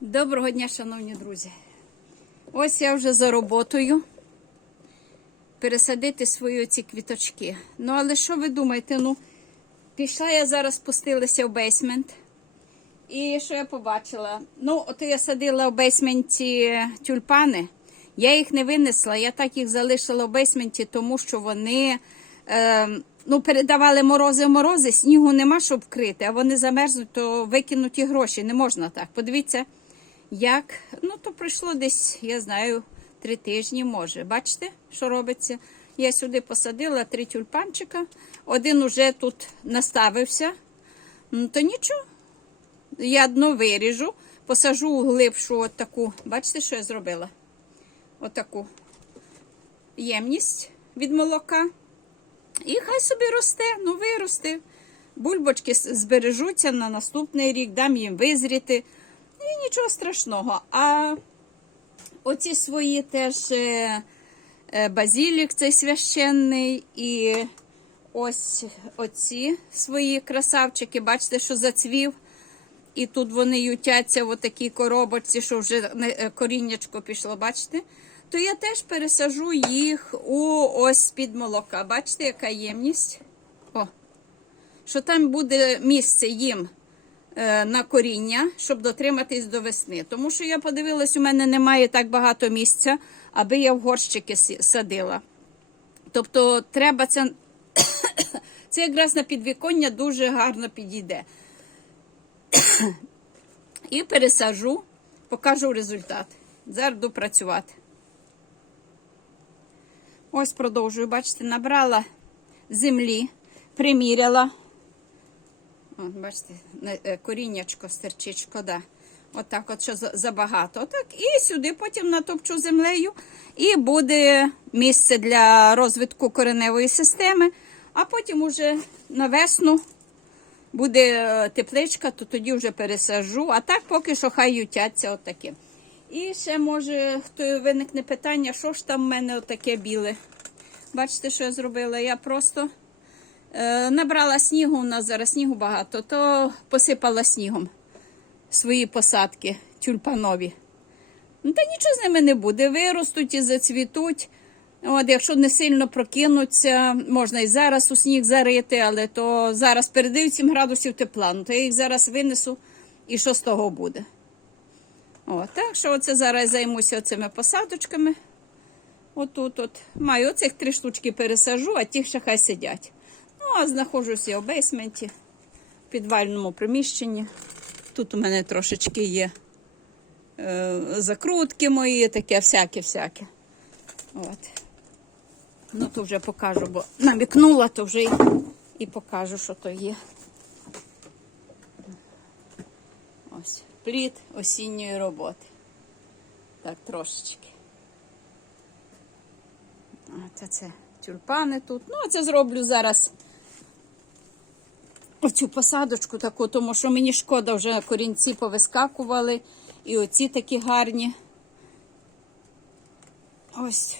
Доброго дня, шановні друзі. Ось я вже за роботою пересадити свої ці квіточки. Ну, але що ви думаєте? Ну, пішла я зараз, спустилася в бейсмент. І що я побачила? Ну, от я садила в бейсменті тюльпани. Я їх не винесла, я так їх залишила в бейсменті, тому що вони е, ну, передавали морози в морози, снігу нема, щоб вкрити, а вони замерзнуть, то викинуті гроші. Не можна так. Подивіться, як. Ну, то пройшло десь, я знаю, три тижні може. Бачите, що робиться? Я сюди посадила три тюльпанчика. Один уже тут наставився. Ну, то нічого. Я дно виріжу, посажу глибшу от таку. Бачите, що я зробила? Отаку ємність від молока. І хай собі росте, ну виросте. Бульбочки збережуться на наступний рік, дам їм визріти. І нічого страшного. А оці свої теж е, е, базілік, цей священний, і ось оці свої красавчики, бачите, що зацвів. І тут вони ютяться в такій коробочці, що вже е, коріннячко пішло, бачите? То я теж пересажу їх у ось з-під молока. Бачите, яка ємність? О, що там буде місце їм на коріння, щоб дотриматись до весни. Тому що я подивилась, у мене немає так багато місця, аби я в горщики садила. Тобто треба це, це якраз на підвіконня дуже гарно підійде. І пересажу, покажу результат. Зараз буду працювати. Ось продовжую, бачите, набрала землі, приміряла. О, бачите, е, коріннячко стерчить, шкода. Отак, от, що забагато. Отак. І сюди потім натопчу землею. І буде місце для розвитку кореневої системи. А потім уже на весну буде е, тепличка, то тоді вже пересажу. А так поки що хай ютяться отаке. І ще може хто виникне питання, що ж там в мене отаке біле. Бачите, що я зробила? Я просто набрала снігу, у нас зараз снігу багато, то посипала снігом свої посадки тюльпанові. Ну, та нічого з ними не буде. Виростуть і зацвітуть. От, якщо не сильно прокинуться, можна і зараз у сніг зарити, але то зараз передають 7 градусів тепла. Ну, то я їх зараз винесу, і що з того буде? От, так що оце зараз займуся цими посадочками. Отут от. Маю оцих три штучки пересажу, а ті ще хай сидять. А знаходжуся я в бейсменті, в підвальному приміщенні. Тут у мене трошечки є е, закрутки мої, таке всяке-всяке. От. Ну, то вже покажу, бо намікнула, то вже і, і покажу, що то є. Ось, плід осінньої роботи. Так, трошечки. Оце це тюльпани тут. Ну, це зроблю зараз оцю посадочку таку, тому що мені шкода, вже корінці повискакували. І оці такі гарні. Ось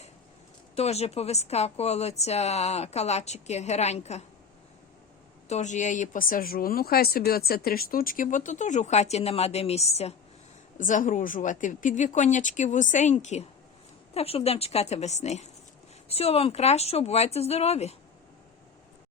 теж повискакувала ця калачики, геранька. Теж я її посажу. Ну, хай собі оце три штучки, бо то теж у хаті нема де місця загружувати. Підвіконнячки вусенькі. Так що будемо чекати весни. Всього вам кращого, бувайте здорові!